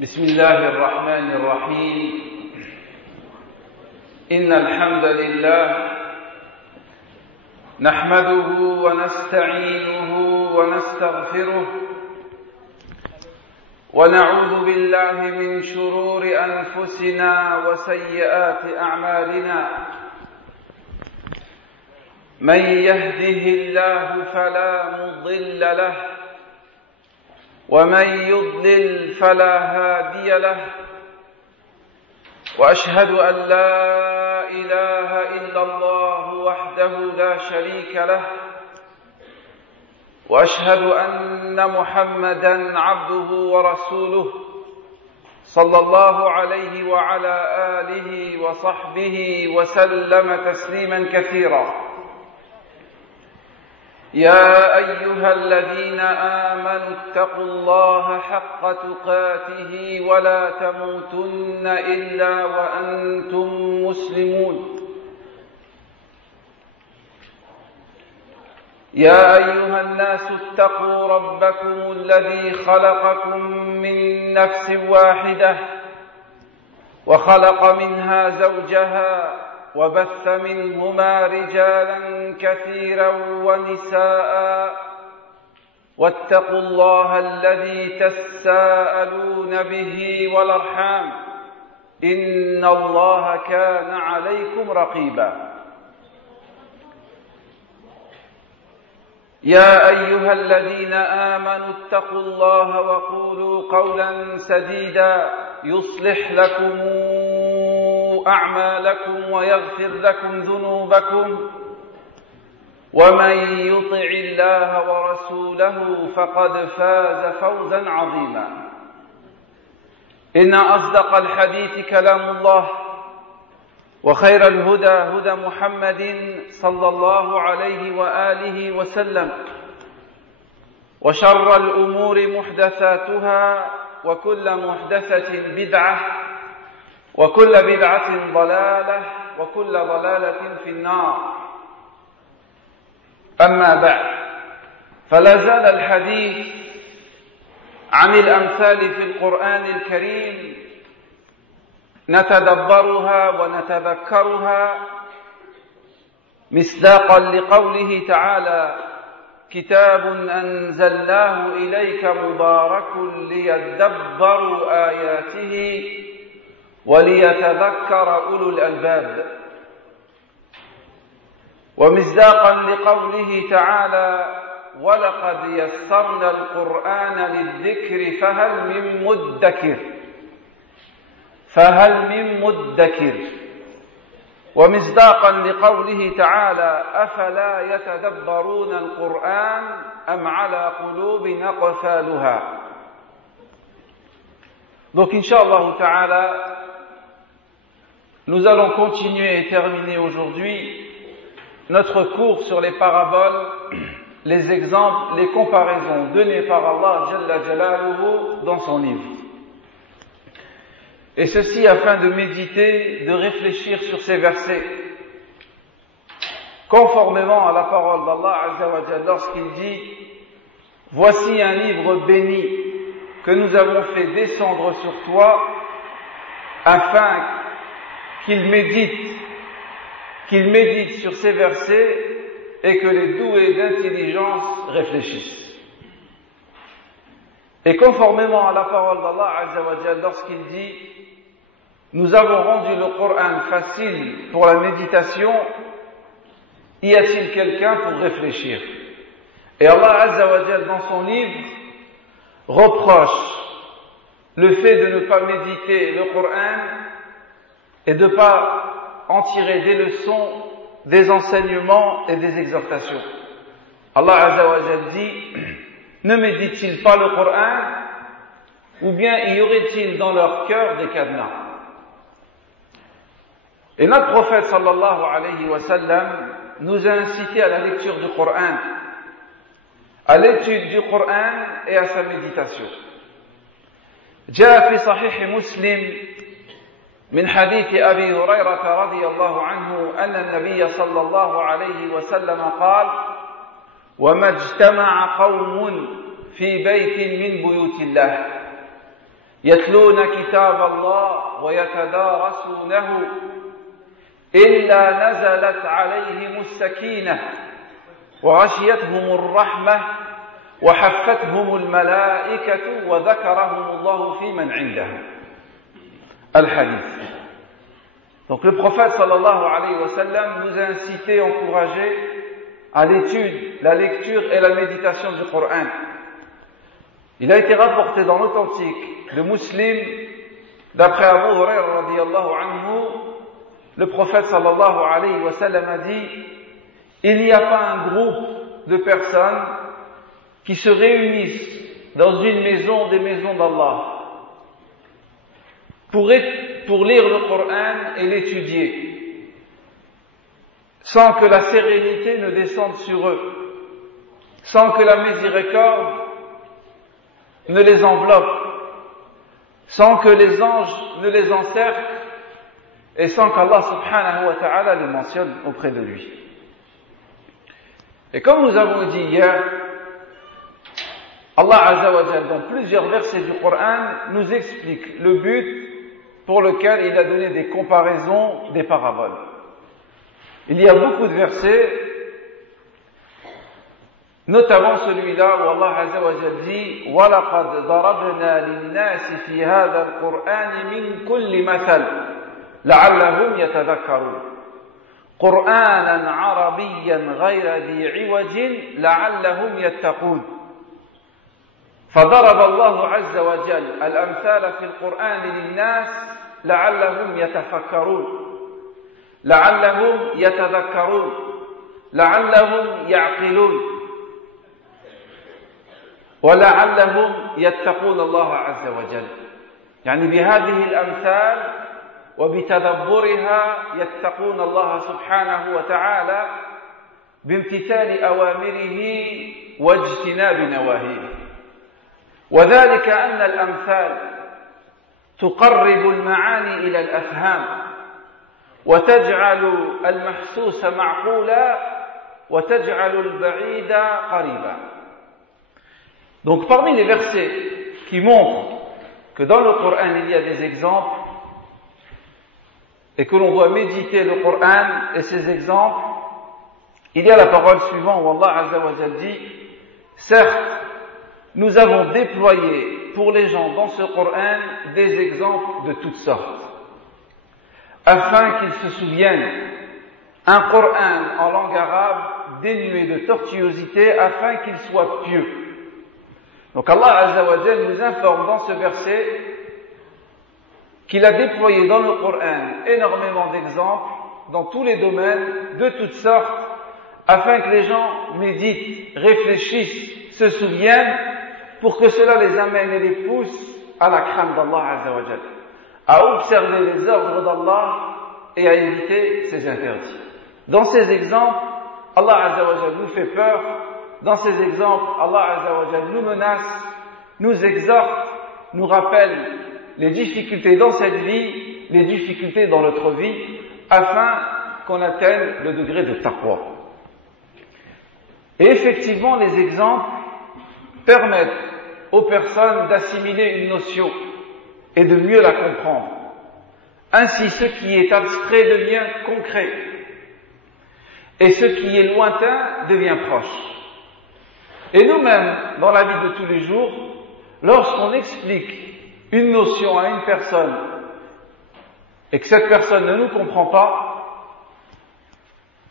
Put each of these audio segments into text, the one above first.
بسم الله الرحمن الرحيم. إن الحمد لله نحمده ونستعينه ونستغفره ونعوذ بالله من شرور أنفسنا وسيئات أعمالنا. من يهده الله فلا مضل له ومن يضلل فلا هادي له، وأشهد أن لا إله إلا الله وحده لا شريك له، وأشهد أن محمدًا عبده ورسوله صلى الله عليه وعلى آله وصحبه وسلم تسليمًا كثيرًا. يا أيها الذين آمنوا اتقوا الله حق تقاته ولا تموتن إلا وأنتم مسلمون. يا أيها الناس اتقوا ربكم الذي خلقكم من نفس واحدة وخلق منها زوجها وبث منهما رجالا كثيرا ونساء، واتقوا الله الذي تساءلون به والأرحام إن الله كان عليكم رقيبا. يا أيها الذين آمنوا اتقوا الله وقولوا قولا سديدا يصلح لكم أعمالكم ويغفر لكم ذنوبكم، ومن يطع الله ورسوله فقد فاز فوزا عظيما. إن أصدق الحديث كلام الله، وخير الهدى هدى محمد صلى الله عليه وآله وسلم، وشر الأمور محدثاتها، وكل محدثة بدعة، وكل بدعة ضلالة، وكل ضلالة في النار. أما بعد، فلا زال الحديث عن الأمثال في القرآن الكريم نتدبرها ونتذكرها مصداقا لقوله تعالى: كتاب أنزلناه إليك مبارك ليدبروا آياته وليتذكر أولو الألباب. ومصداقا لقوله تعالى: ولقد يسرنا القرآن للذكر فهل من مدكر. ومصداقا لقوله تعالى: أفلا يتدبرون القرآن أم على قلوب أقفالها. Donc, Inch'Allah Ta'ala, nous allons continuer et terminer aujourd'hui notre cours sur les paraboles, les exemples, les comparaisons données par Allah Jalla Jalaluhu dans son livre. Et ceci afin de méditer, de réfléchir sur ces versets, conformément à la parole d'Allah Azza wa Jalla lorsqu'il dit: voici un livre béni que nous avons fait descendre sur toi afin qu'il médite sur ces versets et que les doués d'intelligence réfléchissent. Et conformément à la parole d'Allah Azza wa Jalla lorsqu'il dit: nous avons rendu le Coran facile pour la méditation, y a-t-il quelqu'un pour réfléchir? Et Allah Azza wa Jalla dans son livre reproche le fait de ne pas méditer le Coran et de ne pas en tirer des leçons, des enseignements et des exhortations. Allah Azza wa Jalla dit: ne médite-t-il pas le Coran, ou bien y aurait-il dans leur cœur des cadenas? Et notre prophète sallallahu alayhi wa sallam nous a incité à la lecture du Coran, à l'étude du Coran et à sa méditation. جاء في صحيح مسلم من حديث أبي هريرة رضي الله عنه أن النبي صلى الله عليه وسلم قال: وما اجتمع قوم في بيت من بيوت الله يتلون كتاب الله ويتدارسونه إلا نزلت عليهم السكينة وغشيتهم الرحمة وحفتهم الملائكة وذكرهم الله في من عنده. Al-Hadith. Donc le prophète sallallahu alayhi wa sallam nous a incité, encouragé à l'étude, la lecture et la méditation du Coran. Il a été rapporté dans l'authentique de Muslim, d'après Abu Hurairah radiyallahu anhu, le prophète sallallahu alayhi wa sallam a dit: il n'y a pas un groupe de personnes qui se réunissent dans une maison des maisons d'Allah pour lire le Coran et l'étudier, sans que la sérénité ne descende sur eux, sans que la miséricorde ne les enveloppe, sans que les anges ne les encerclent et sans qu'Allah subhanahu wa ta'ala les mentionne auprès de lui. Et comme nous avons dit hier, Allah Azza wa Jalla, dans plusieurs versets du Coran, nous explique le but pour lequel il a donné des comparaisons, des paraboles. Il y a beaucoup de versets, notamment celui-là où Allah Azza wa Jalla dit: وَلَقَدْ ضَرَبْنَا لِلنَّاسِ فِي هَذَا الْقُرْآنِ مِنْ كُلِّ مَثَلٍ لَعَلَّهُمْ يَتَذَكَّرُونَ قُرْآنًا عَرَبِيًّا غَيْرَ ذِي عِوَجٍ لَعَلَّهُمْ يَتَّقُونَ. فضرب الله عز وجل الأمثال في القرآن للناس لعلهم يتفكرون لعلهم يتذكرون لعلهم يعقلون ولعلهم يتقون الله عز وجل. يعني بهذه الأمثال وبتدبرها يتقون الله سبحانه وتعالى بامتثال أوامره واجتناب نواهيه. وذلك أن الأمثال تقرب المعاني إلى الأفهام وتجعل المحسوس معقولا وتجعل البعيد قريبا. Donc parmi les versets qui montrent que dans le Coran il y a des exemples et que l'on doit méditer le Coran et ses exemples, il y a la parole suivante où Allah Azza wa Jalla dit: certes, nous avons déployé pour les gens dans ce Coran des exemples de toutes sortes, afin qu'ils se souviennent. Un Coran en langue arabe dénué de tortuosité, afin qu'ils soient pieux. Donc Allah Azza wa Jalla nous informe dans ce verset qu'il a déployé dans le Coran énormément d'exemples dans tous les domaines, de toutes sortes, afin que les gens méditent, réfléchissent, se souviennent, pour que cela les amène et les pousse à la crainte d'Allah Azza wa Jalla, à observer les ordres d'Allah et à éviter ses interdits. Dans ces exemples, Allah Azza wa Jalla nous fait peur. Dans ces exemples, Allah Azza wa Jalla nous menace, nous exhorte, nous rappelle les difficultés dans cette vie, les difficultés dans notre vie, afin qu'on atteigne le degré de taqwa. Et effectivement, les exemples permettent aux personnes d'assimiler une notion et de mieux la comprendre. Ainsi, ce qui est abstrait devient concret et ce qui est lointain devient proche. Et nous-mêmes, dans la vie de tous les jours, lorsqu'on explique une notion à une personne et que cette personne ne nous comprend pas,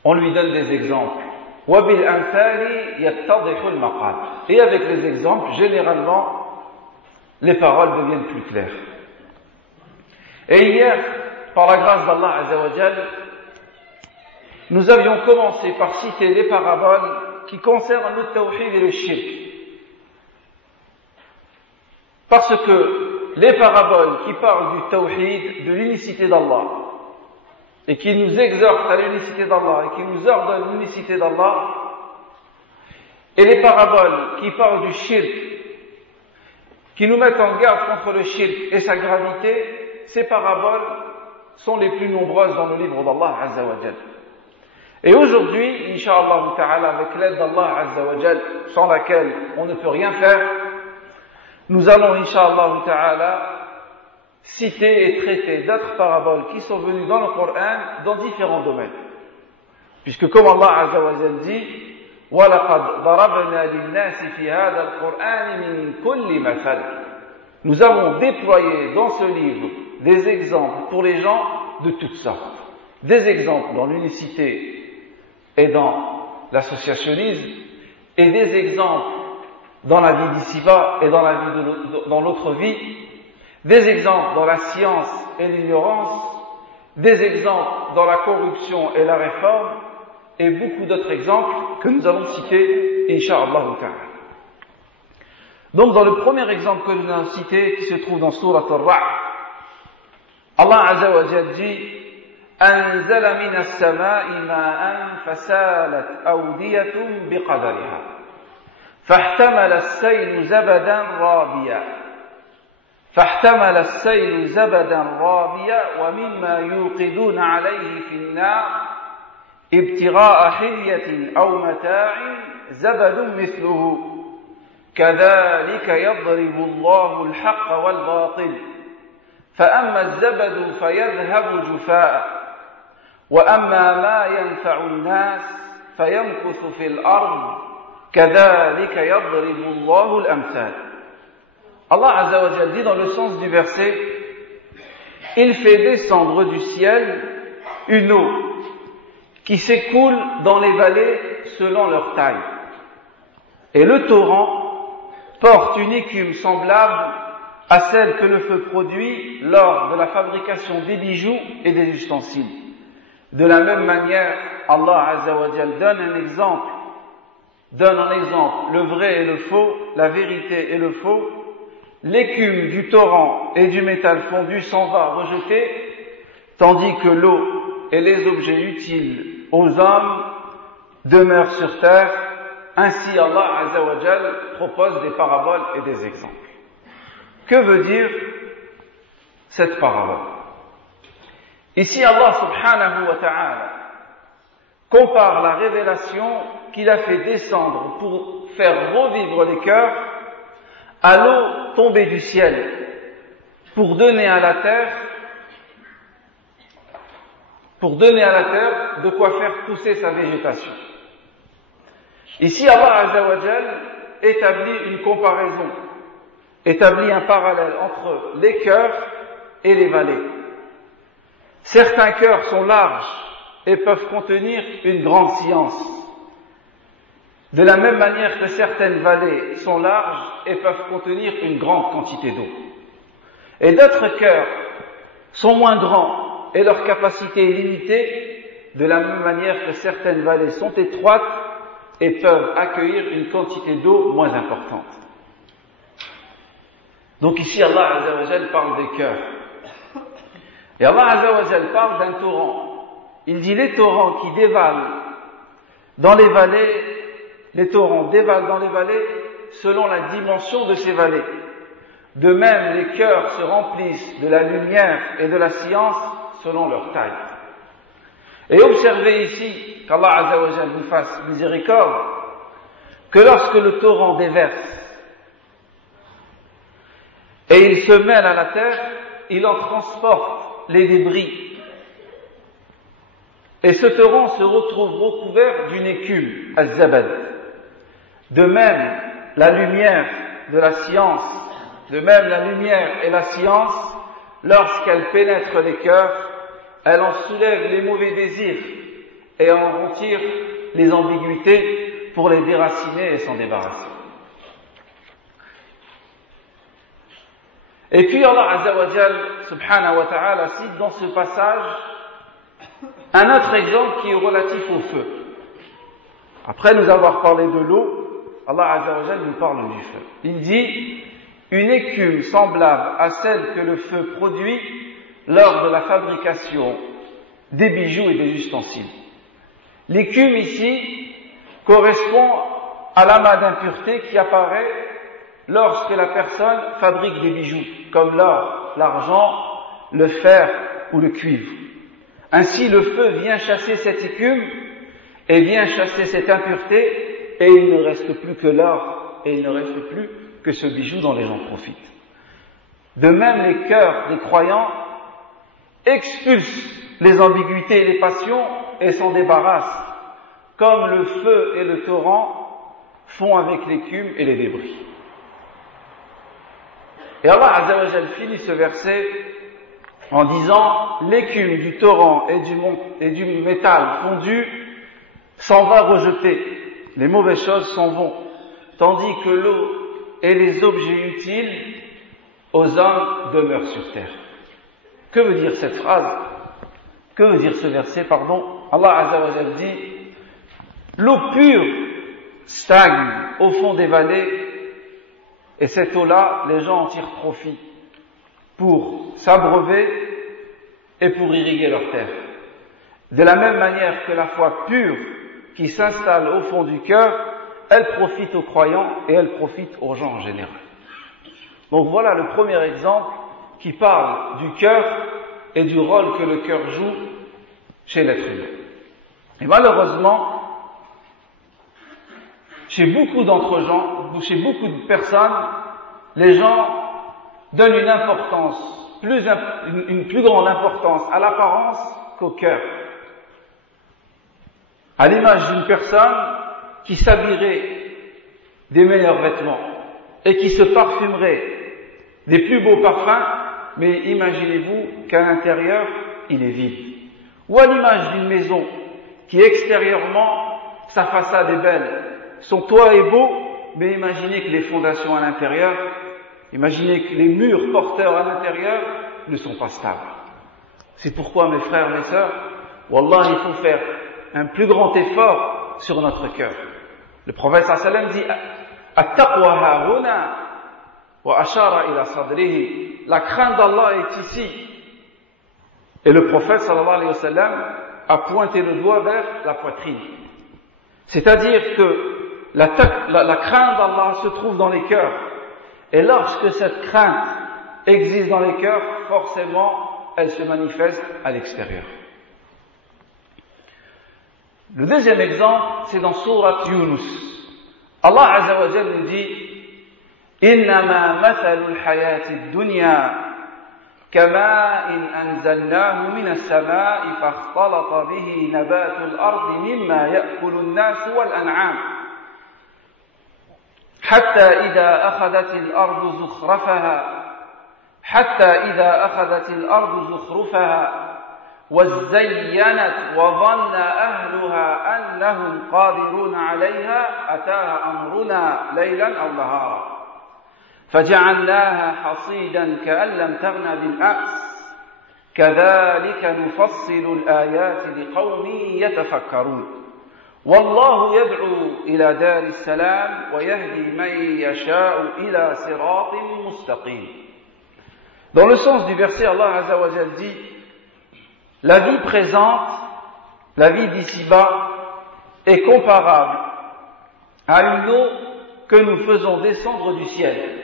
on lui donne des exemples. Et avec les exemples, généralement, les paroles deviennent plus claires. Et hier, par la grâce d'Allah Azza wa Jal, nous avions commencé par citer les paraboles qui concernent le tawhid et le shirk. Parce que les paraboles qui parlent du tawhid, de l'unicité d'Allah, et qui nous exhortent à l'unicité d'Allah, et qui nous ordonnent l'unicité d'Allah, et les paraboles qui parlent du shirk, qui nous mettent en garde contre le shirk et sa gravité, ces paraboles sont les plus nombreuses dans le livre d'Allah Azza wa Jal. Et aujourd'hui, Inch'Allah ta'ala, avec l'aide d'Allah Azza wa Jal, sans laquelle on ne peut rien faire, nous allons Inch'Allah ta'ala cité et traité d'autres paraboles qui sont venues dans le Coran dans différents domaines. Puisque comme Allah Azza wa Jalla dit, وَلَقَدْ ضَرَبْنَا لِلنَّاسِ فِي هَذَا الْقُرْآنِ مِنْ كُلِّ مَثَلٍ. Nous avons déployé dans ce livre des exemples pour les gens de toutes sortes. Des exemples dans l'unicité et dans l'associationnisme, et des exemples dans la vie d'ici-bas et dans la vie dans l'autre vie, des exemples dans la science et l'ignorance, des exemples dans la corruption et la réforme, et beaucoup d'autres exemples que nous allons citer, Inch'Allah ta'ala. Donc dans le premier exemple que nous allons citer, qui se trouve dans Surat Al-Ra'd, Allah Azza wa Jalla dit أنزل من السماء ماء فسالت أودية بقدرها فاحتمل السيل زبدا رابيا ومما يوقدون عليه في النار ابتغاء حلية أو متاع زبد مثله كذلك يضرب الله الحق والباطل فأما الزبد فيذهب جفاء وأما ما ينفع الناس فيمكث في الأرض كذلك يضرب الله الأمثال. Allah Azza wa Jalla dit dans le sens du verset, il fait descendre du ciel une eau qui s'écoule dans les vallées selon leur taille. Et le torrent porte une écume semblable à celle que le feu produit lors de la fabrication des bijoux et des ustensiles. De la même manière, Allah Azza wa Jalla donne en exemple le vrai et le faux, la vérité et le faux. L'écume du torrent et du métal fondu s'en va rejeter, tandis que l'eau et les objets utiles aux hommes demeurent sur terre. Ainsi Allah Azza wa Jalla propose des paraboles et des exemples. Que veut dire cette parabole? Ici Allah subhanahu wa ta'ala compare la révélation qu'il a fait descendre pour faire revivre les cœurs à l'eau tombée du ciel pour donner à la terre de quoi faire pousser sa végétation. Ici Allah Azza wa Jalla établit une comparaison, établit un parallèle entre les cœurs et les vallées. Certains cœurs sont larges et peuvent contenir une grande science. De la même manière que certaines vallées sont larges et peuvent contenir une grande quantité d'eau. Et d'autres cœurs sont moins grands et leur capacité est limitée, de la même manière que certaines vallées sont étroites et peuvent accueillir une quantité d'eau moins importante. Donc ici Allah Azza wa Jalla parle des cœurs. Et Allah Azza wa Jalla parle d'un torrent. Il dit les torrents qui dévalent dans les vallées, les torrents dévalent dans les vallées selon la dimension de ces vallées. De même, les cœurs se remplissent de la lumière et de la science selon leur taille. Et observez ici qu'Allah Azza wa Jalla nous fasse miséricorde, que lorsque le torrent déverse et il se mêle à la terre, il en transporte les débris. Et ce torrent se retrouve recouvert d'une écume, az-zabad. De même, la lumière de la science, de même la lumière et la science, lorsqu'elle pénètre les cœurs, elle en soulève les mauvais désirs et en retire les ambiguïtés pour les déraciner et s'en débarrasser. Et puis Allah Azza wa Jalla subhanahu wa ta'ala cite dans ce passage un autre exemple qui est relatif au feu. Après nous avoir parlé de l'eau, Allah Azza wa Jalla nous parle du feu. Il dit une écume semblable à celle que le feu produit lors de la fabrication des bijoux et des ustensiles. L'écume ici correspond à l'amas d'impureté qui apparaît lorsque la personne fabrique des bijoux, comme l'or, l'argent, le fer ou le cuivre. Ainsi, le feu vient chasser cette écume et vient chasser cette impureté, et il ne reste plus que l'or, et il ne reste plus que ce bijou dont les gens profitent. De même, les cœurs des croyants expulsent les ambiguïtés et les passions et s'en débarrassent, comme le feu et le torrent font avec l'écume et les débris. Et Allah Azza wa Jal finit ce verset en disant: l'écume du torrent et du métal fondu s'en va rejeter, les mauvaises choses s'en vont, tandis que l'eau et les objets utiles aux hommes demeurent sur terre. Que veut dire cette phrase? Que veut dire ce verset, Allah Azza wa Jal dit: l'eau pure stagne au fond des vallées, et cette eau-là, les gens en tirent profit pour s'abreuver et pour irriguer leurs terres. De la même manière que la foi pure qui s'installe au fond du cœur, elle profite aux croyants et elle profite aux gens en général. Donc voilà le premier exemple qui parle du cœur et du rôle que le cœur joue chez l'être humain. Et malheureusement, chez beaucoup chez beaucoup de personnes, les gens donnent une plus grande importance à l'apparence qu'au cœur. À l'image d'une personne qui s'habillerait des meilleurs vêtements et qui se parfumerait des plus beaux parfums, mais imaginez-vous qu'à l'intérieur, il est vide. Ou à l'image d'une maison qui extérieurement, sa façade est belle, son toit est beau, mais imaginez que les fondations à l'intérieur, imaginez que les murs porteurs à l'intérieur ne sont pas stables. C'est pourquoi, mes frères, mes sœurs, wallah, il faut faire un plus grand effort sur notre cœur. Le prophète sallallahu alayhi wa sallam dit: At-taqwa hahuna wa ashara ila sadrihi. La crainte d'Allah est ici. Et le prophète sallallahu alayhi wa sallam a pointé le doigt vers la poitrine. C'est-à-dire que la crainte d'Allah se trouve dans les cœurs. Et lorsque cette crainte existe dans les cœurs, forcément, elle se manifeste à l'extérieur. Le deuxième exemple, c'est dans Sourate Yunus. Allah Azza wa Jalla nous dit: Innama mathalul hayati dunya kama'in anzalnahu minas sama'i fakhtalata bihi nabatul ardi mimma ya'kulu an-nas wal an'am hatta idha akhadhat al-ardu zukhrufaha وزينت وظن أهلها أنهم قادرون عليها أتاها أمرنا ليلا أو نهارا فجعلناها حصيدا كأن لم تغن بالأمس كذلك نفصل الآيات لقوم يتفكرون والله يدعو إلى دار السلام ويهدي من يشاء إلى صراط مستقيم. Dans le sens du verset, Allah Azza wa Jalla dit: la vie présente, la vie d'ici-bas, est comparable à une eau que nous faisons descendre du ciel.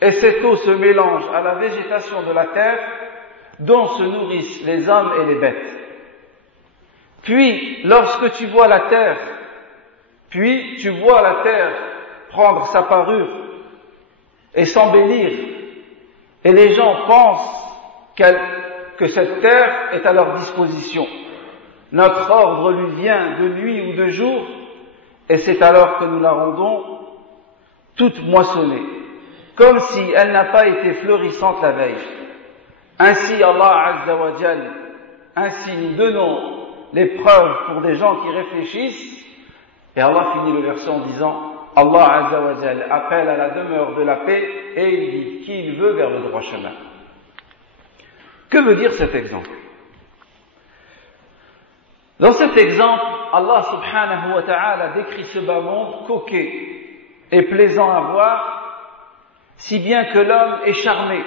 Et cette eau se mélange à la végétation de la terre dont se nourrissent les hommes et les bêtes. Puis, lorsque tu vois la terre prendre sa parure et s'embellir, et les gens pensent que cette terre est à leur disposition. Notre ordre lui vient de nuit ou de jour, et c'est alors que nous la rendons toute moissonnée, comme si elle n'a pas été fleurissante la veille. Ainsi Allah Azza wa Jal, ainsi nous donnons les preuves pour des gens qui réfléchissent, et Allah finit le verset en disant: Allah Azza wa Jal appelle à la demeure de la paix et il guide qui il veut vers le droit chemin. Que veut dire cet exemple? Dans cet exemple, Allah subhanahu wa ta'ala décrit ce bas monde coquet et plaisant à voir, si bien que l'homme est charmé.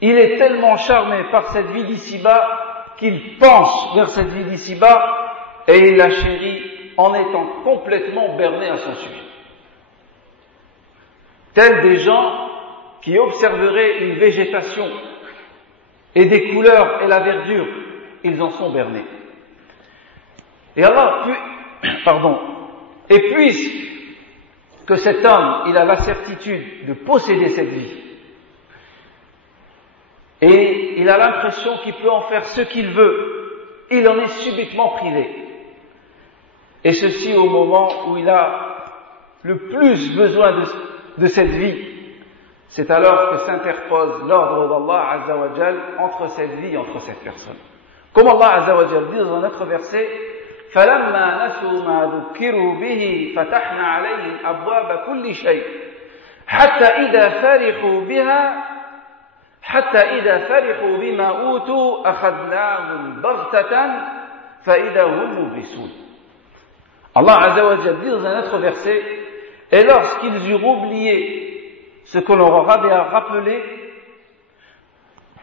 Il est tellement charmé par cette vie d'ici-bas qu'il penche vers cette vie d'ici-bas et il la chérit en étant complètement berné à son sujet. Tels des gens qui observeraient une végétation et des couleurs et la verdure, ils en sont bernés. Et Allah, puisque que cet homme, il a la certitude de posséder cette vie. Et il a l'impression qu'il peut en faire ce qu'il veut. Il en est subitement privé. Et ceci au moment où il a le plus besoin de cette vie. C'est alors que s'interpose l'ordre d'Allah Azza wa Jal entre cette vie et entre cette personne. Comme Allah Azza wa Jal dit dans un autre verset, فَلَمَّا نَسُوا مَا ذُكِّرُوا بِهِ فَتَحْنَا عَلَيْهِمْ أَبْوَابَ كُلِّ شَيْءٍ حَتَّى إِذَا فَرِحُوا بِمَا أُوتُوا أَخَذْنَاهُمْ بَغْتَةً فَإِذَا هُمْ مُبْلِسُونَ. Allah Azza wa Jal dit dans un autre verset, et lorsqu'ils eurent oublié ce que l'on leur avait rappelé,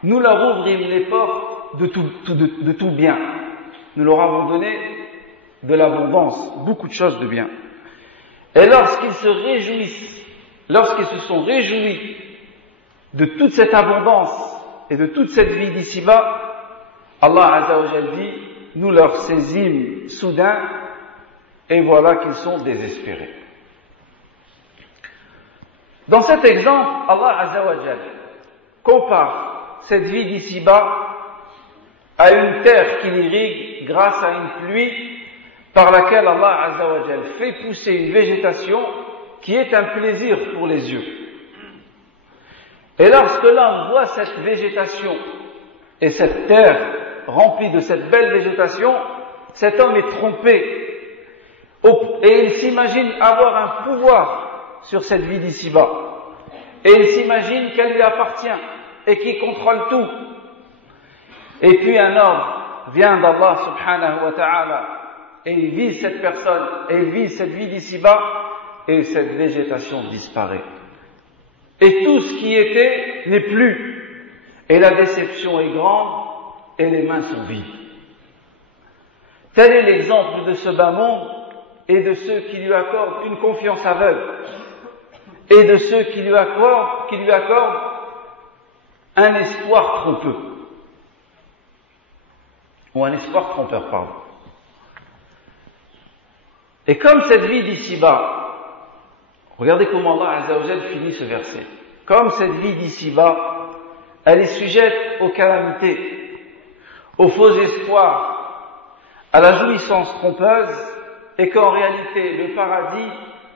nous leur ouvrîmes les portes de tout bien. Nous leur avons donné de l'abondance, beaucoup de choses de bien. Et lorsqu'ils se sont réjouis de toute cette abondance et de toute cette vie d'ici-bas, Allah Azza wa Jal dit, nous leur saisîmes soudain, et voilà qu'ils sont désespérés. Dans cet exemple, Allah Azza wa Jal compare cette vie d'ici-bas à une terre qu'il irrigue grâce à une pluie par laquelle Allah Azza wa Jal fait pousser une végétation qui est un plaisir pour les yeux. Et lorsque l'homme voit cette végétation et cette terre remplie de cette belle végétation, cet homme est trompé et il s'imagine avoir un pouvoir sur cette vie d'ici-bas. Et il s'imagine qu'elle lui appartient et qu'il contrôle tout. Et puis un ordre vient d'Allah subhanahu wa ta'ala et il vise cette personne et il vise cette vie d'ici-bas et cette végétation disparaît. Et tout ce qui était n'est plus. Et la déception est grande et les mains sont vides. Tel est l'exemple de ce bas monde et de ceux qui lui accordent une confiance aveugle et de ceux qui lui accordent un espoir trompeux. Ou un espoir trompeur, pardon. Et comme cette vie d'ici-bas, regardez comment Allah Azza wa Jal finit ce verset. Comme cette vie d'ici-bas, elle est sujette aux calamités, aux faux espoirs, à la jouissance trompeuse, et qu'en réalité le paradis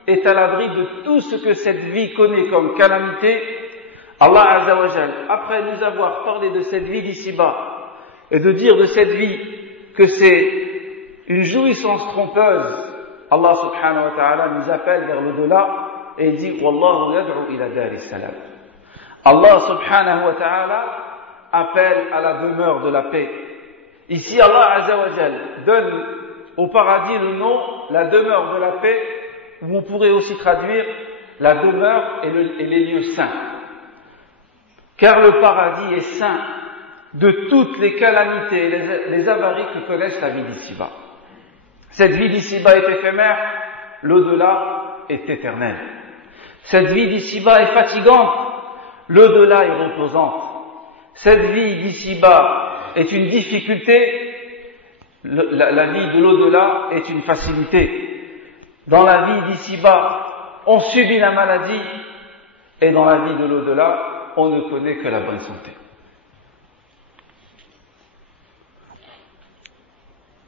est à l'abri de tout ce que cette vie connaît comme calamité, Allah Azza wa Jal, après nous avoir parlé de cette vie d'ici-bas, et de dire de cette vie que c'est une jouissance trompeuse, Allah subhanahu wa ta'ala nous appelle vers l'au-delà, et il dit Wallahu yad'u ila dari salam. Allah subhanahu wa ta'ala appelle à la demeure de la paix. Ici Allah Azza wa Jal donne au paradis le nom, la demeure de la paix, où on pourrait aussi traduire la demeure et les lieux saints. Car le paradis est saint de toutes les calamités et les avaries que connaissent la vie d'ici-bas. Cette vie d'ici-bas est éphémère, l'au-delà est éternel. Cette vie d'ici-bas est fatigante, l'au-delà est reposante. Cette vie d'ici-bas est une difficulté, la vie de l'au-delà est une facilité. Dans la vie d'ici-bas, on subit la maladie, et dans la vie de l'au-delà, on ne connaît que la bonne santé.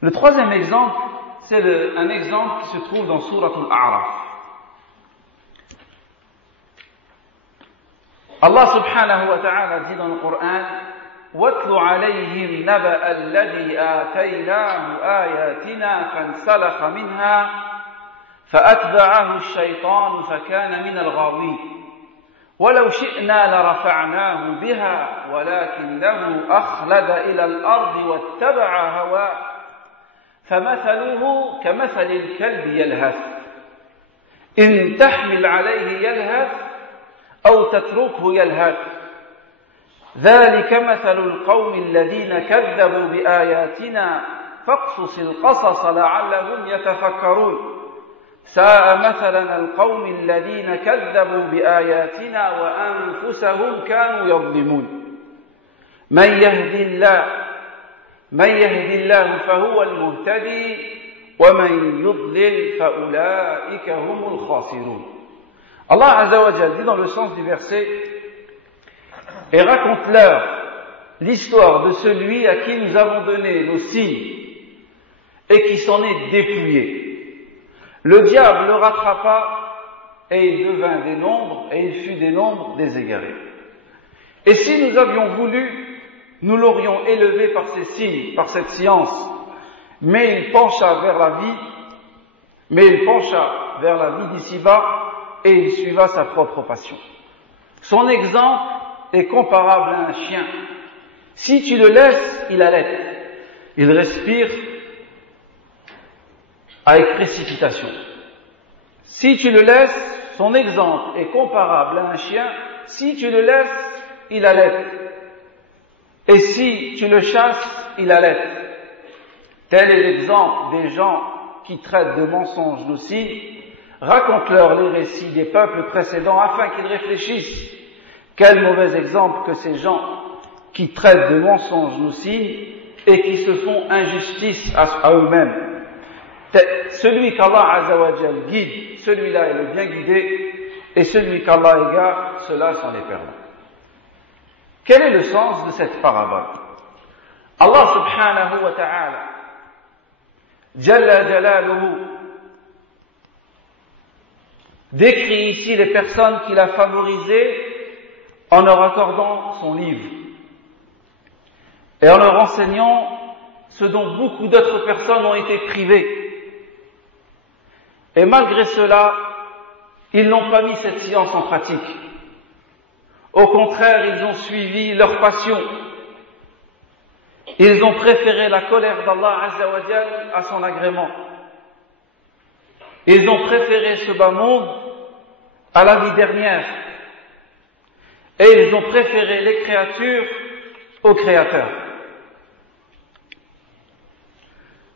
Le troisième exemple, c'est un exemple qui se trouve dans Surat Al-A'raf. Allah subhanahu wa ta'ala dit dans le Coran وَاتْلُ عَلَيْهِمْ نَبَأَ الَّذِي آتَيْنَاهُ آيَاتِنَا فَانْسَلَخَ مِنْهَا فَأَتْبَعَهُ الشَّيْطَانُ فَكَانَ مِنَ الْغَاوِينَ وَلَوْ شِئْنَا لَرَفَعْنَاهُ بِهَا وَلَكِنَّهُ أَخْلَدَ إِلَى الْأَرْضِ وَاتَّبَعَ هَوَاهُ فَمَثَلُهُ كَمَثَلِ الْكَلْبِ يَلْهَثُ إِنْ تَحْمِلْ عَلَيْهِ يَلْهَث أو تتركه يلهث ذلك مثل القوم الذين كذبوا بآياتنا فاقصص القصص لعلهم يتفكرون ساء مثلا القوم الذين كذبوا بآياتنا وأنفسهم كانوا يظلمون من يهد الله فهو المهتدي ومن يضلل فأولئك هم الخاسرون. Allah Azza wa Jal dit dans le sens du verset: et raconte-leur l'histoire de celui à qui nous avons donné nos signes et qui s'en est dépouillé. Le diable le rattrapa et il devint des nombres et il fut des nombres des égarés. Et si nous avions voulu, nous l'aurions élevé par ces signes, par cette science, mais il pencha vers la vie d'ici-bas et il suiva sa propre passion. Son exemple est comparable à un chien. Si tu le laisses, il allaite. Il respire avec précipitation. Si tu le laisses, son exemple est comparable à un chien. Si tu le laisses, il allaite. Et si tu le chasses, il allaite. Tel est l'exemple des gens qui traitent de mensonges nos signes. Raconte-leur les récits des peuples précédents afin qu'ils réfléchissent. Quel mauvais exemple que ces gens qui traitent de mensonges nos signes et qui se font injustice à eux-mêmes. Celui qu'Allah Azza wa Jal guide, celui-là est le bien guidé, et celui qu'Allah égare, ceux-là sont les perdants. Quel est le sens de cette parabole? Allah subhanahu wa ta'ala, Jalla Jalaluhu, décrit ici les personnes qu'il a favorisées en leur accordant son livre et en leur enseignant ce dont beaucoup d'autres personnes ont été privées. Et malgré cela, ils n'ont pas mis cette science en pratique. Au contraire, ils ont suivi leur passion. Ils ont préféré la colère d'Allah Azza wa Jal à son agrément. Ils ont préféré ce bas monde à la vie dernière. Et ils ont préféré les créatures au Créateur.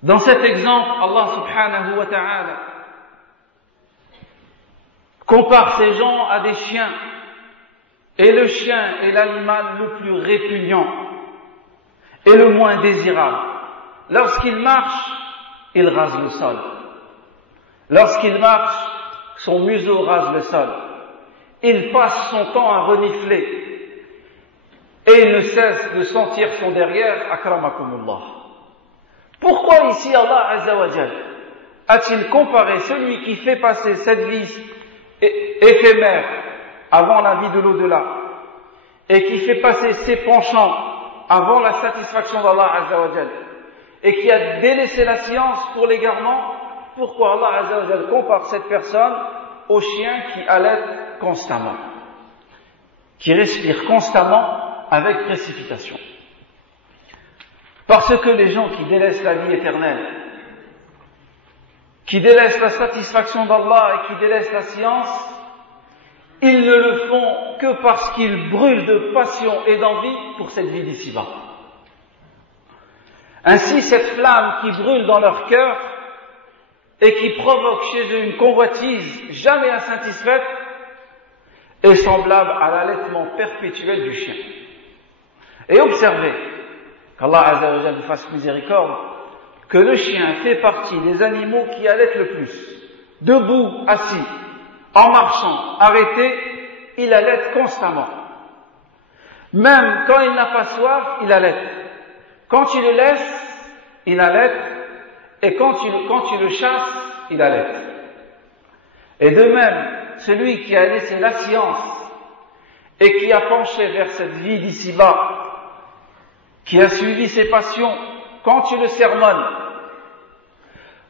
Dans cet exemple, Allah subhanahu wa ta'ala compare ces gens à des chiens. Et le chien est l'animal le plus répugnant et le moins désirable. Lorsqu'il marche, il rase le sol. Lorsqu'il marche, son museau rase le sol. Il passe son temps à renifler et il ne cesse de sentir son derrière, akramakumullah. Pourquoi ici Allah Azza wa Jal a-t-il comparé celui qui fait passer cette vie éphémère avant la vie de l'au-delà et qui fait passer ses penchants avant la satisfaction d'Allah Azza wa Jal et qui a délaissé la science pour l'égarement? Pourquoi Allah Azza wa Jal compare cette personne au chien qui allaite constamment, qui respire constamment avec précipitation? Parce que les gens qui délaissent la vie éternelle, qui délaissent la satisfaction d'Allah et qui délaissent la science, ils ne le font que parce qu'ils brûlent de passion et d'envie pour cette vie d'ici-bas. Ainsi, cette flamme qui brûle dans leur cœur et qui provoque chez eux une convoitise jamais insatisfaite est semblable à l'allaitement perpétuel du chien. Et observez, qu'Allah Azza wa Jalla nous fasse miséricorde, que le chien fait partie des animaux qui allaitent le plus. Debout, assis, en marchant, arrêté, il allaite constamment. Même quand il n'a pas soif, il allaite. Quand tu le laisses, il allaite. Et quand tu le chasses, il allaite. Et de même, celui qui a laissé la science et qui a penché vers cette vie d'ici-bas, qui a suivi ses passions, quand tu le sermonnes,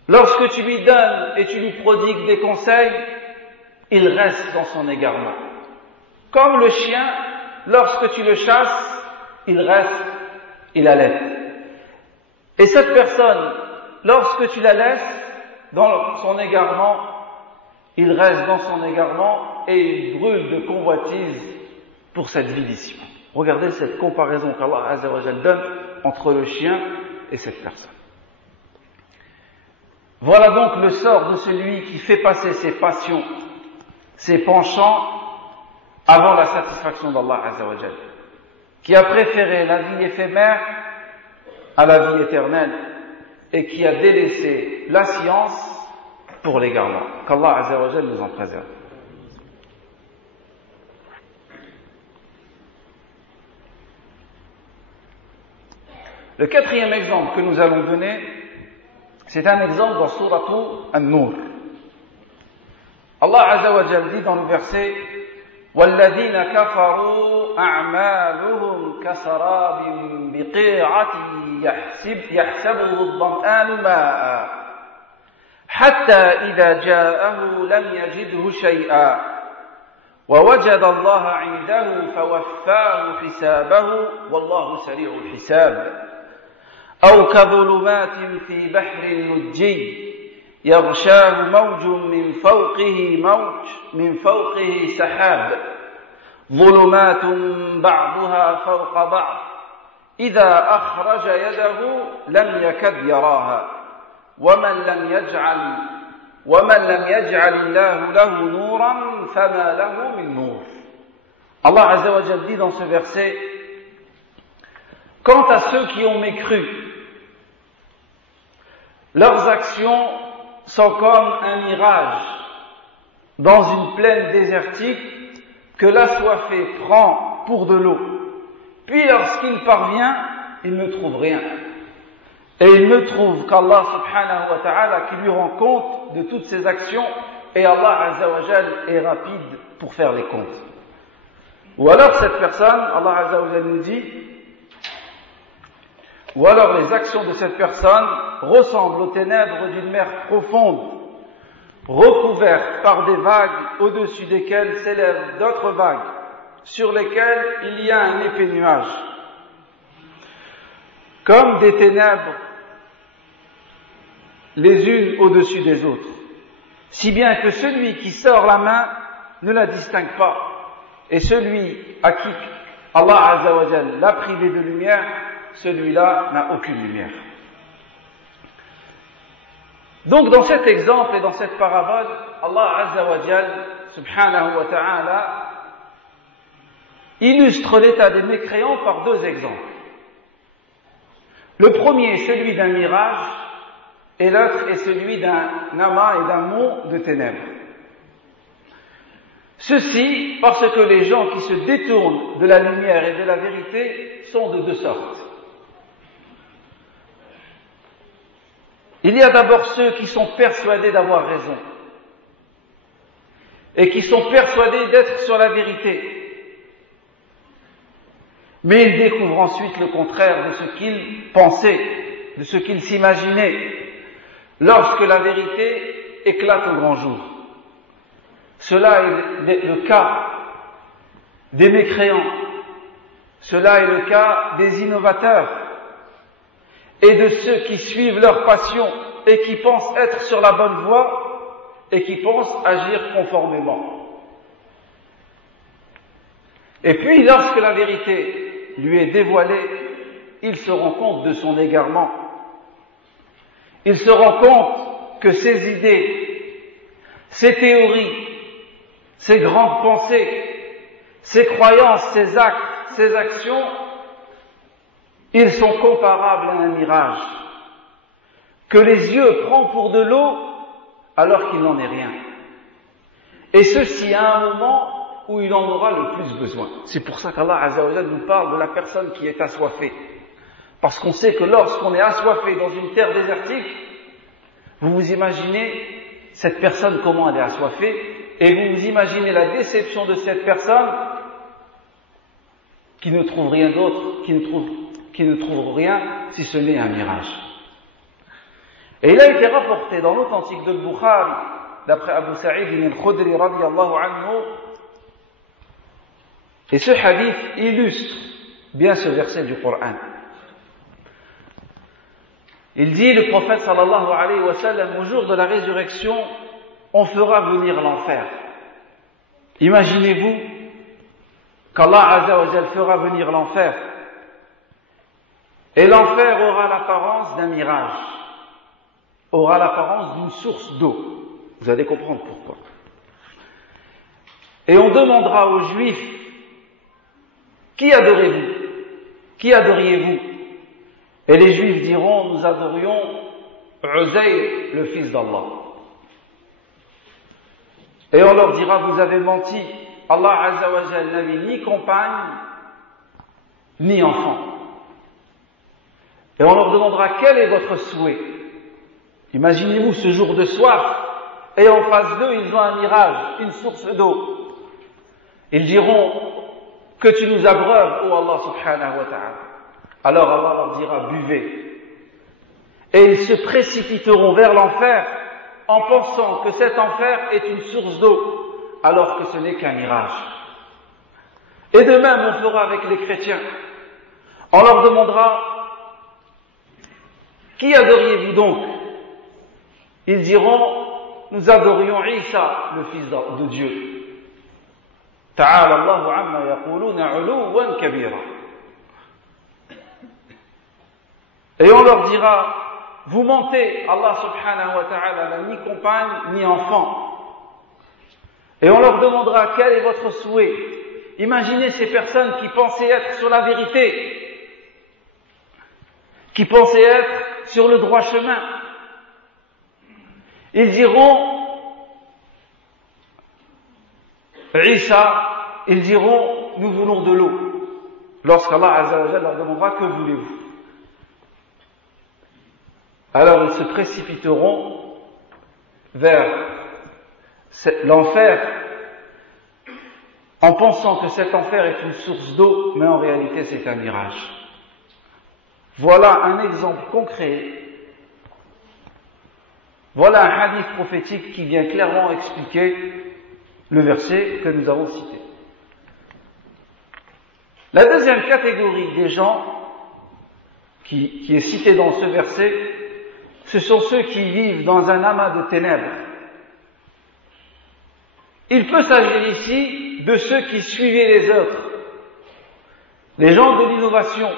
lorsque tu lui donnes et tu lui prodigues des conseils, il reste dans son égarement. Comme le chien, lorsque tu le chasses, il reste, il allaite. Et cette personne, lorsque tu la laisses dans son égarement, il reste dans son égarement et il brûle de convoitise pour cette vie d'ici. Regardez cette comparaison qu'Allah Azza wa Jalla donne entre le chien et cette personne. Voilà donc le sort de celui qui fait passer ses passions, ses penchants avant la satisfaction d'Allah Azza wa Jalla, qui a préféré la vie éphémère à la vie éternelle et qui a délaissé la science pour l'égarement. Qu'Allah Azza wa Jalla nous en préserve. Le quatrième exemple que nous allons donner, c'est un exemple dans Sourate An-Nur. Allah Azza wa Jalla dit dans le verset وَالَّذِينَ كَفَرُوا أَعْمَالُهُمْ كَسَرَابٍ بِقِيعَةٍ يَحْسَبُهُ الظَّمْآنُ مَاءً حَتَّى إِذَا جَاءَهُ لَمْ يَجِدْهُ شَيْئًا وَوَجَدَ اللَّهَ عِندَهُ فَوَفَّاهُ حِسَابَهُ وَاللَّهُ سَرِيعُ الْحِسَابِ أَوْ كَظُلُمَاتٍ فِي بَحْرٍ لُجِّيٍّ يغشاه موج من فوقه سحاب ظلمات بعضها فوق بعض إذا أخرج يده لم يكد يراها ومن لم يجعل الله له نورا فما له من نور. Allah Azza wa Jalla dit dans ce verset: quant à ceux qui ont mécru, leurs actions sont comme un mirage dans une plaine désertique que l'assoiffé prend pour de l'eau. Puis lorsqu'il parvient, il ne trouve rien. Et il ne trouve qu'Allah subhanahu wa ta'ala qui lui rend compte de toutes ses actions, et Allah Azza wa Jal est rapide pour faire les comptes. Ou alors cette personne, Allah Azza wa Jal nous dit, ou alors les actions de cette personne ressemblent aux ténèbres d'une mer profonde, recouverte par des vagues au-dessus desquelles s'élèvent d'autres vagues, sur lesquelles il y a un épais nuage. Comme des ténèbres les unes au-dessus des autres, si bien que celui qui sort la main ne la distingue pas, et celui à qui Allah Azza wa Jal l'a privé de lumière, celui-là n'a aucune lumière. Donc dans cet exemple et dans cette parabole, Allah Azza wa Jal subhanahu wa ta'ala illustre l'état des mécréants par deux exemples. Le premier est celui d'un mirage et l'autre est celui d'un amas et d'un mont de ténèbres. Ceci parce que les gens qui se détournent de la lumière et de la vérité sont de deux sortes. Il y a d'abord ceux qui sont persuadés d'avoir raison et qui sont persuadés d'être sur la vérité. Mais ils découvrent ensuite le contraire de ce qu'ils pensaient, de ce qu'ils s'imaginaient, lorsque la vérité éclate au grand jour. Cela est le cas des mécréants, cela est le cas des innovateurs, et de ceux qui suivent leur passion et qui pensent être sur la bonne voie et qui pensent agir conformément. Et puis, lorsque la vérité lui est dévoilée, il se rend compte de son égarement. Il se rend compte que ses idées, ses théories, ses grandes pensées, ses croyances, ses actes, ses actions, ils sont comparables à un mirage que les yeux prennent pour de l'eau alors qu'il n'en est rien. Et ceci à un moment où il en aura le plus besoin. C'est pour ça qu'Allah Azza wa Jalla nous parle de la personne qui est assoiffée. Parce qu'on sait que lorsqu'on est assoiffé dans une terre désertique, vous vous imaginez cette personne comment elle est assoiffée, et vous vous imaginez la déception de cette personne qui ne trouve rien d'autre, qui ne trouve rien si ce n'est un mirage. Et il a été rapporté dans l'authentique de Bukhari, d'après Abu Sa'id al-Khudri radiyallahu anhu, et ce hadith illustre bien ce verset du Coran. Il dit, le prophète sallallahu alayhi wa sallam, au jour de la résurrection, on fera venir l'enfer. Imaginez-vous qu'Allah Azza wa Jal fera venir l'enfer. Et l'enfer aura l'apparence d'un mirage, aura l'apparence d'une source d'eau. Vous allez comprendre pourquoi. Et on demandera aux Juifs, qui adorez-vous? Qui adoriez-vous? Et les Juifs diront, nous adorions Uzayr, le fils d'Allah. Et on leur dira, vous avez menti. Allah Azza wa Jal n'avait ni compagne, ni enfant. Et on leur demandera quel est votre souhait. Imaginez-vous ce jour de soif, et en face d'eux, ils ont un mirage, une source d'eau. Ils diront que tu nous abreuves, ô Allah subhanahu wa ta'ala. Alors Allah leur dira, buvez. Et ils se précipiteront vers l'enfer en pensant que cet enfer est une source d'eau, alors que ce n'est qu'un mirage. Et de même, on fera avec les chrétiens. On leur demandera, qui adoriez-vous donc? Ils diront, nous adorions Isa, le fils de Dieu. Ta'ala Allahu amma yaquluna 'uluwan kabira. Et on leur dira, vous mentez, Allah subhanahu wa ta'ala n'a ni compagne ni enfant. Et on leur demandera, quel est votre souhait? Imaginez ces personnes qui pensaient être sur la vérité, qui pensaient être sur le droit chemin. Ils diront, Isa, ils diront, nous voulons de l'eau. Lorsqu'Allah Azza wa Jalla leur demandera, que voulez-vous? Alors ils se précipiteront vers l'enfer en pensant que cet enfer est une source d'eau, mais en réalité c'est un mirage. Voilà un exemple concret. Voilà un hadith prophétique qui vient clairement expliquer le verset que nous avons cité. La deuxième catégorie des gens qui est citée dans ce verset, ce sont ceux qui vivent dans un amas de ténèbres. Il peut s'agir ici de ceux qui suivaient les autres, les gens de l'innovation,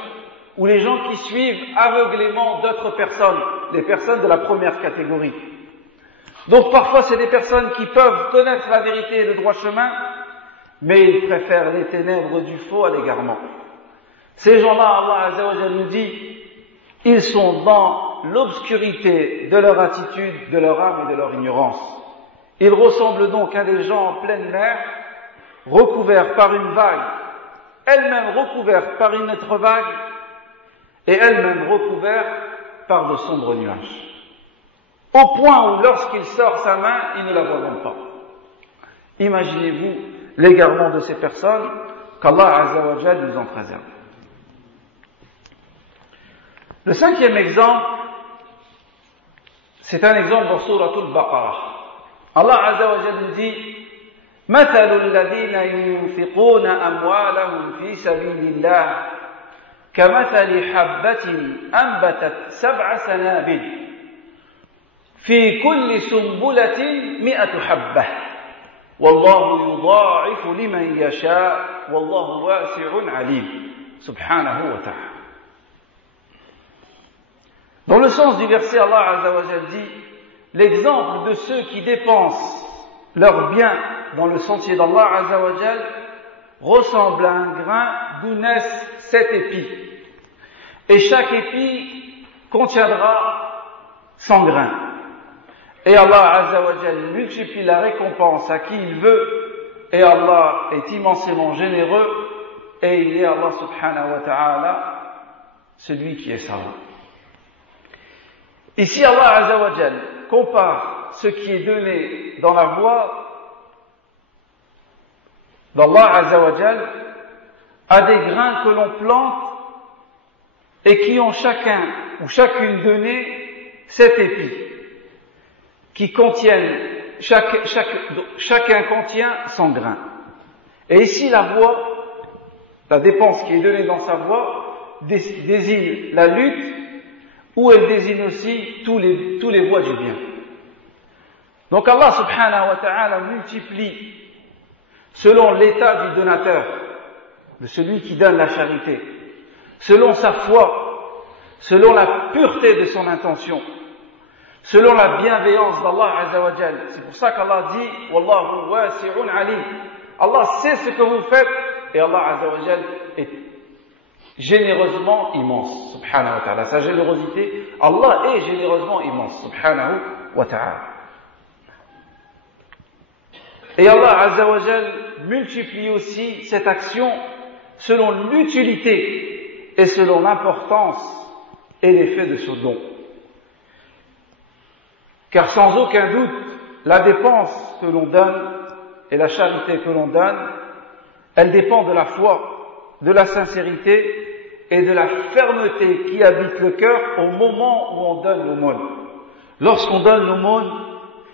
ou les gens qui suivent aveuglément d'autres personnes, les personnes de la première catégorie. Donc parfois c'est des personnes qui peuvent connaître la vérité et le droit chemin, mais ils préfèrent les ténèbres du faux à l'égarement. Ces gens-là, Allah Azza wa Jalla nous dit, ils sont dans l'obscurité de leur attitude, de leur âme et de leur ignorance. Ils ressemblent donc à des gens en pleine mer, recouverts par une vague, elle-même recouverte par une autre vague, et elle-même recouverte par de sombres nuages. Au point où lorsqu'il sort sa main, il ne la voit même pas. Imaginez-vous l'égarement de ces personnes, qu'Allah Azza wa Jalla nous en préserve. Le cinquième exemple, c'est un exemple dans Sourate Al-Baqarah. Allah Azza wa Jalla nous dit, مثل الذين ينفقون أموالهم في سبيل الله كمثل حبة أنبتت 7 سنابل في كل سنبلة 100 حبة والله يضاعف لمن يشاء والله واسع عليم سبحانه وتعالى. Dans le sens du verset, Allah Azza wa Jalla dit, l'exemple de ceux qui dépensent leurs biens dans le sentier d'Allah Azza wa Jalla ressemble à un grain d'où naissent 7 épis. Et chaque épi contiendra 100 grains. Et Allah Azza wa Jalla multiplie la récompense à qui il veut, et Allah est immensément généreux, et il est Allah subhanahu wa ta'ala, celui qui est savant. Ici Allah Azza wa Jalla compare ce qui est donné dans la voie d'Allah Azza wa Jalla à des grains que l'on plante et qui ont chacun ou chacune donné 7 épis, qui contiennent, chacun contient 100 grains. Et ici la voie, la dépense qui est donnée dans sa voie, désigne la lutte, ou elle désigne aussi tous les voies du bien. Donc Allah subhanahu wa ta'ala multiplie selon l'état du donateur, de celui qui donne la charité, selon sa foi, selon la pureté de son intention, selon la bienveillance d'Allah Azza wa Jalla. C'est pour ça qu'Allah dit « Wallahu wasi'un alim ». Allah sait ce que vous faites et Allah Azza wa Jalla est généreusement immense, subhanahu wa ta'ala. Sa générosité, Allah est généreusement immense, subhanahu wa ta'ala. Et Allah Azza wa Jalla multiplie aussi cette action selon l'utilité et selon l'importance et l'effet de ce don. Car sans aucun doute, la dépense que l'on donne et la charité que l'on donne, elle dépend de la foi, de la sincérité et de la fermeté qui habite le cœur au moment où on donne l'aumône. Lorsqu'on donne l'aumône,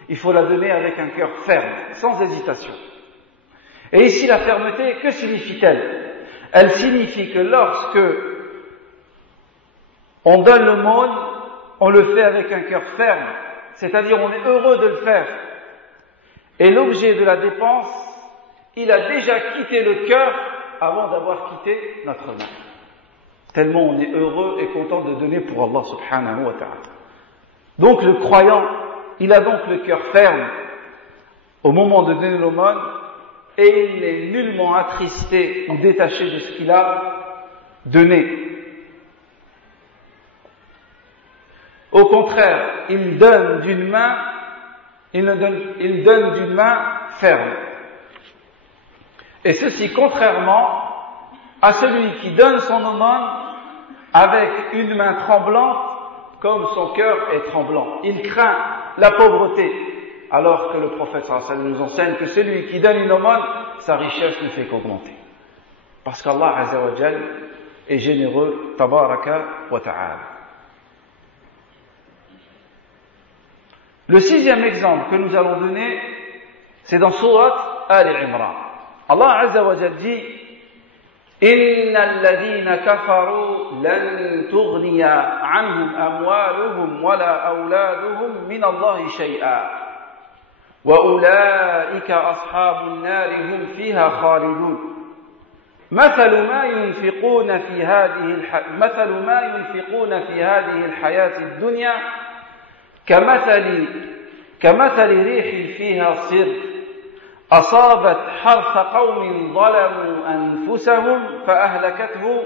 il faut la donner avec un cœur ferme, sans hésitation. Et ici, la fermeté, que signifie-t-elle? Elle signifie que lorsque on donne l'aumône, on le fait avec un cœur ferme, c'est-à-dire on est heureux de le faire. Et l'objet de la dépense, il a déjà quitté le cœur avant d'avoir quitté notre main. Tellement on est heureux et content de donner pour Allah subhanahu wa ta'ala. Donc le croyant, il a donc le cœur ferme au moment de donner l'aumône et il n'est nullement attristé ou détaché de ce qu'il a donné. Au contraire, il donne d'une main, il donne d'une main ferme. Et ceci contrairement à celui qui donne son aumône avec une main tremblante, comme son cœur est tremblant. Il craint la pauvreté, alors que le prophète sallallahu alayhi wa sallam nous enseigne que celui qui donne une aumône, sa richesse ne fait qu'augmenter. Parce qu'Allah azza wa jal est généreux, tabaraka wa ta'ala. Le sixième exemple que nous allons donner, c'est dans Sourate Al-Imran. Allah azza wa jal dit: إن الذين كفروا لن تغني عنهم أموالهم ولا أولادهم من الله شيئا وأولئك أصحاب النار هم فيها خالدون مثل ما ينفقون في هذه الحياة الدنيا كمثل ريح فيها صر أصابت حرث قوم ظلموا أنفسهم فأهلكته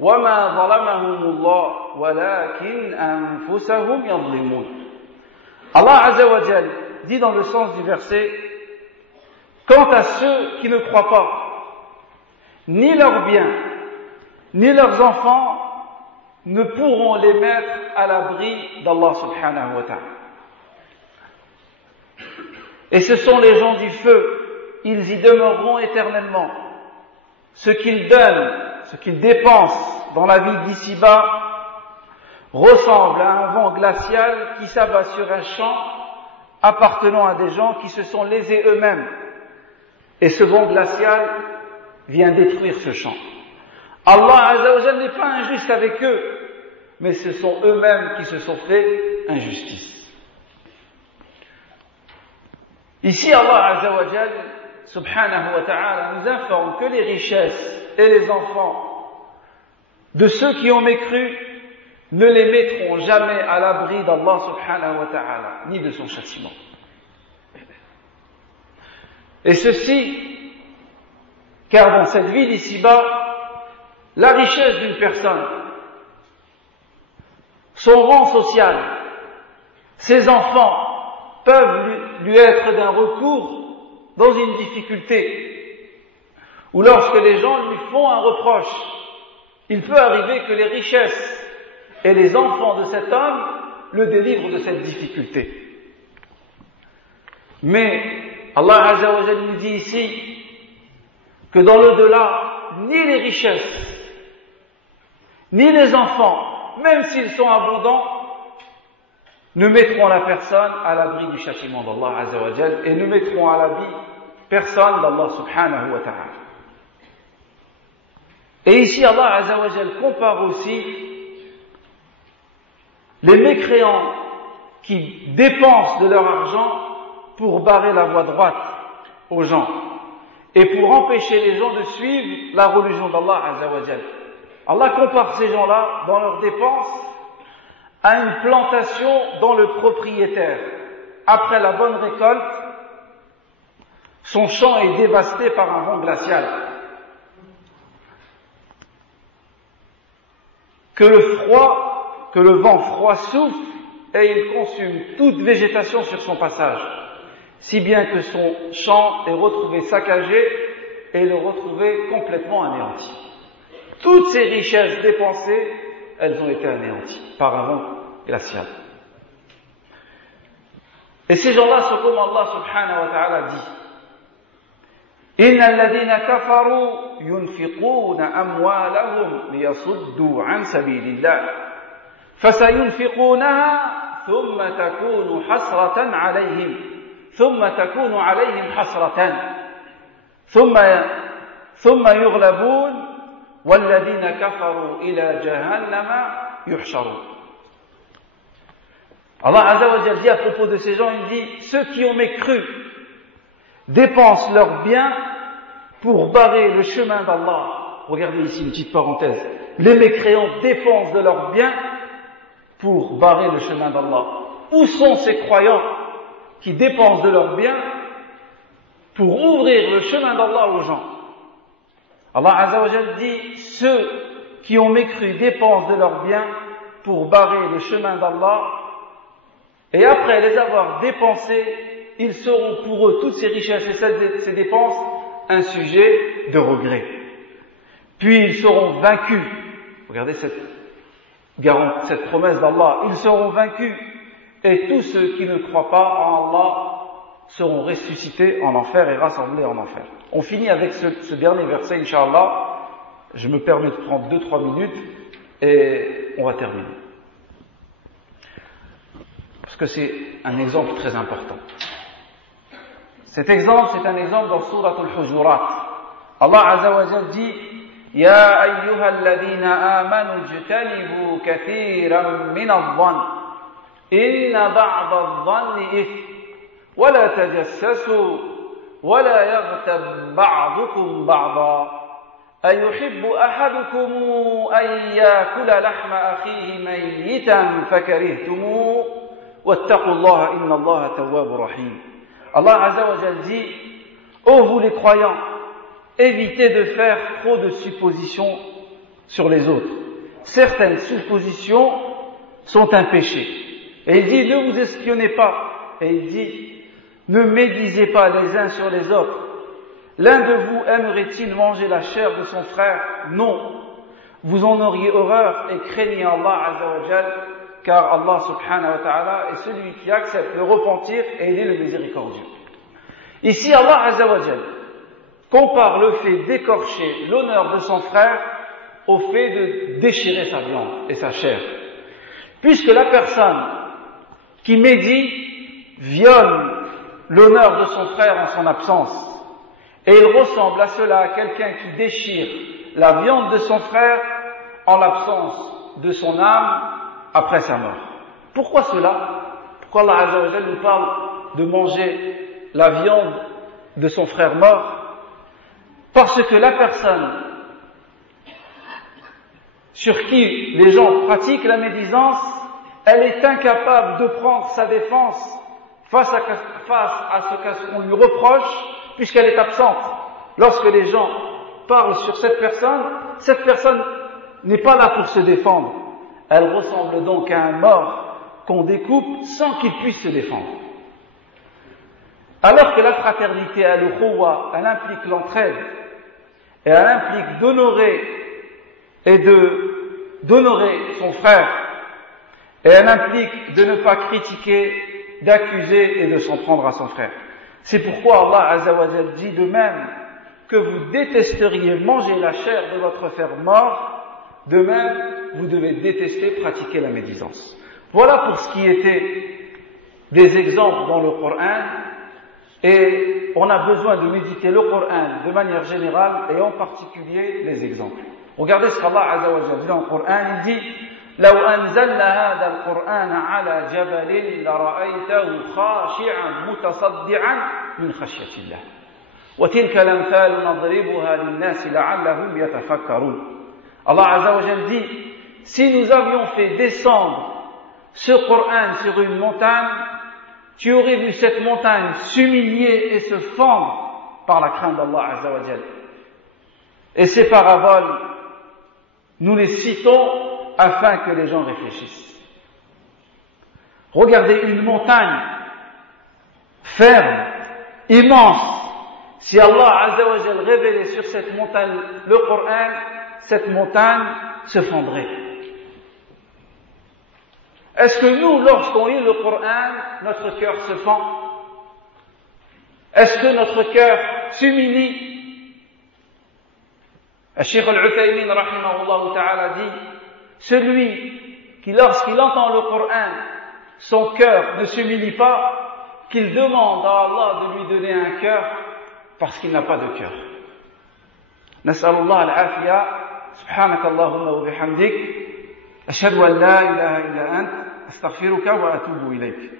وما ظلمهم الله ولكن أنفسهم يظلمون. Allah Azza wa Jal dit dans le sens du verset: quant à ceux qui ne croient pas, ni leurs biens, ni leurs enfants ne pourront les mettre à l'abri d'Allah subhanahu wa ta'ala. Et ce sont les gens du feu, ils y demeureront éternellement. Ce qu'ils donnent, ce qu'ils dépensent dans la vie d'ici-bas ressemble à un vent glacial qui s'abat sur un champ appartenant à des gens qui se sont lésés eux-mêmes. Et ce vent glacial vient détruire ce champ. Allah Azza wa Jalla n'est pas injuste avec eux, mais ce sont eux-mêmes qui se sont fait injustice. Ici, Allah Azza wa Jal, subhanahu wa ta'ala, nous informe que les richesses et les enfants de ceux qui ont mécru ne les mettront jamais à l'abri d'Allah subhanahu wa ta'ala, ni de son châtiment. Et ceci, car dans cette vie d'ici-bas, la richesse d'une personne, son rang social, ses enfants, peuvent lui être d'un recours dans une difficulté, ou lorsque les gens lui font un reproche, il peut arriver que les richesses et les enfants de cet homme le délivrent de cette difficulté. Mais Allah Azza wa Jalla nous dit ici que dans l'au-delà, ni les richesses, ni les enfants, même s'ils sont abondants, ne mettront la personne à l'abri du châtiment d'Allah Azza wa Jal et ne mettront à l'abri personne d'Allah subhanahu wa ta'ala. Et ici Allah Azza wa Jal compare aussi les mécréants qui dépensent de leur argent pour barrer la voie droite aux gens et pour empêcher les gens de suivre la religion d'Allah Azza wa Jal. Allah compare ces gens-là dans leurs dépenses à une plantation dont le propriétaire, après la bonne récolte, son champ est dévasté par un vent glacial. Que le vent froid souffle et il consume toute végétation sur son passage, si bien que son champ est retrouvé saccagé et le retrouvé complètement anéanti. Toutes ces richesses dépensées, elles ont été anéanties par un vent glacial. Et ces gens-là sont comme Allah subhanahu wa ta'ala dit: إن الذين كفروا ينفقون أموالهم ليصدوا عن سبيل الله فسينفقونها ثم تكون عليهم حسرة ثم يغلبون والذين كفروا إلى جهنم يحشرون. Allah Azza wa Jalla dit à propos de ces gens, il dit: ceux qui ont mécru dépensent leurs biens pour barrer le chemin d'Allah. Regardez ici une petite parenthèse. Les mécréants dépensent de leurs biens pour barrer le chemin d'Allah. Où sont ces croyants qui dépensent de leurs biens pour ouvrir le chemin d'Allah aux gens? Allah Azza wa Jalla dit: ceux qui ont mécru dépensent de leurs biens pour barrer le chemin d'Allah, et après les avoir dépensés, ils seront pour eux, toutes ces richesses et ces dépenses, un sujet de regret. Puis ils seront vaincus. Regardez cette promesse d'Allah. Ils seront vaincus, et tous ceux qui ne croient pas en Allah seront ressuscités en enfer et rassemblés en enfer. On finit avec ce dernier verset, Inch'Allah. Je me permets de prendre 2-3 minutes et on va terminer. Parce que c'est un exemple très important. Cet exemple, c'est un exemple dans Surat al-Hujurat. Allah Azza wa Jalla dit: Ya ayyuhalladhina amanu ijtanibu kathiran min adh-dhann inna ba'da adh-dhanni ithm wa la tajassasu wa la yaghtab ba'dukum ba'da ayuhibbu ahadukum an yakula lahma akhihi mayyitan fakarihtumuh wattaqullaha inna Allaha tawwabur rahim. Allah Azza wa Jalla dit: ô vous les croyants, évitez de faire trop de suppositions sur les autres. Certaines suppositions sont un péché. Et il dit: ne vous espionnez pas. Et il dit: ne médisez pas les uns sur les autres. L'un de vous aimerait-il manger la chair de son frère? Non. Vous en auriez horreur et craignez Allah Azza wa Jalla, car Allah subhanahu wa ta'ala est celui qui accepte le repentir et il est le miséricordieux. Ici, Allah Azza wa Jalla compare le fait d'écorcher l'honneur de son frère au fait de déchirer sa viande et sa chair. Puisque la personne qui médit viole l'honneur de son frère en son absence, et il ressemble à cela à quelqu'un qui déchire la viande de son frère en l'absence de son âme après sa mort. Pourquoi cela? Pourquoi Allah Azza wa Jalla nous parle de manger la viande de son frère mort? Parce que la personne sur qui les gens pratiquent la médisance, elle est incapable de prendre sa défense face à ce qu'on lui reproche, puisqu'elle est absente. Lorsque les gens parlent sur cette personne n'est pas là pour se défendre. Elle ressemble donc à un mort qu'on découpe sans qu'il puisse se défendre. Alors que la fraternité, al-ukhuwa, elle implique l'entraide, et elle implique d'honorer son frère, et elle implique de ne pas critiquer, d'accuser et de s'en prendre à son frère. C'est pourquoi Allah Azza wa Jalla dit: de même que vous détesteriez manger la chair de votre frère mort, de même vous devez détester pratiquer la médisance. Voilà pour ce qui était des exemples dans le Coran, et on a besoin de méditer le Coran de manière générale et en particulier les exemples. Regardez ce qu'Allah Azza wa Jalla dit dans le Coran, il dit: لو أنزلنا هذا القرآن على جبل لرأيته خاشعا متصدعا من خشية الله وتلك الأمثال نضربها للناس لعلهم يتفكرون. Allah Azza wa Jalla dit: si nous avions fait descendre ce Coran sur une montagne, tu aurais vu cette montagne s'humilier et se fendre par la crainte d'Allah Azza wa Jalla. Et ces paraboles, nous les citons afin que les gens réfléchissent. Regardez une montagne ferme, immense. Si Allah Azza wa Jalla révélait sur cette montagne le Coran, cette montagne se fendrait. Est-ce que nous, lorsqu'on lit le Coran, notre cœur se fend? Est-ce que notre cœur s'humilie? Cheikh Al-Uthaymin, rahimahullah ta'ala, dit, celui qui, lorsqu'il entend le Coran, son cœur ne s'humilie pas, qu'il demande à Allah de lui donner un cœur, parce qu'il n'a pas de cœur. Nas'alullah al-afiya, subhanaka Allahumma wa bihamdik, ashhadu an la ilaha illa ant, astaghfiruka wa atubu ilayk.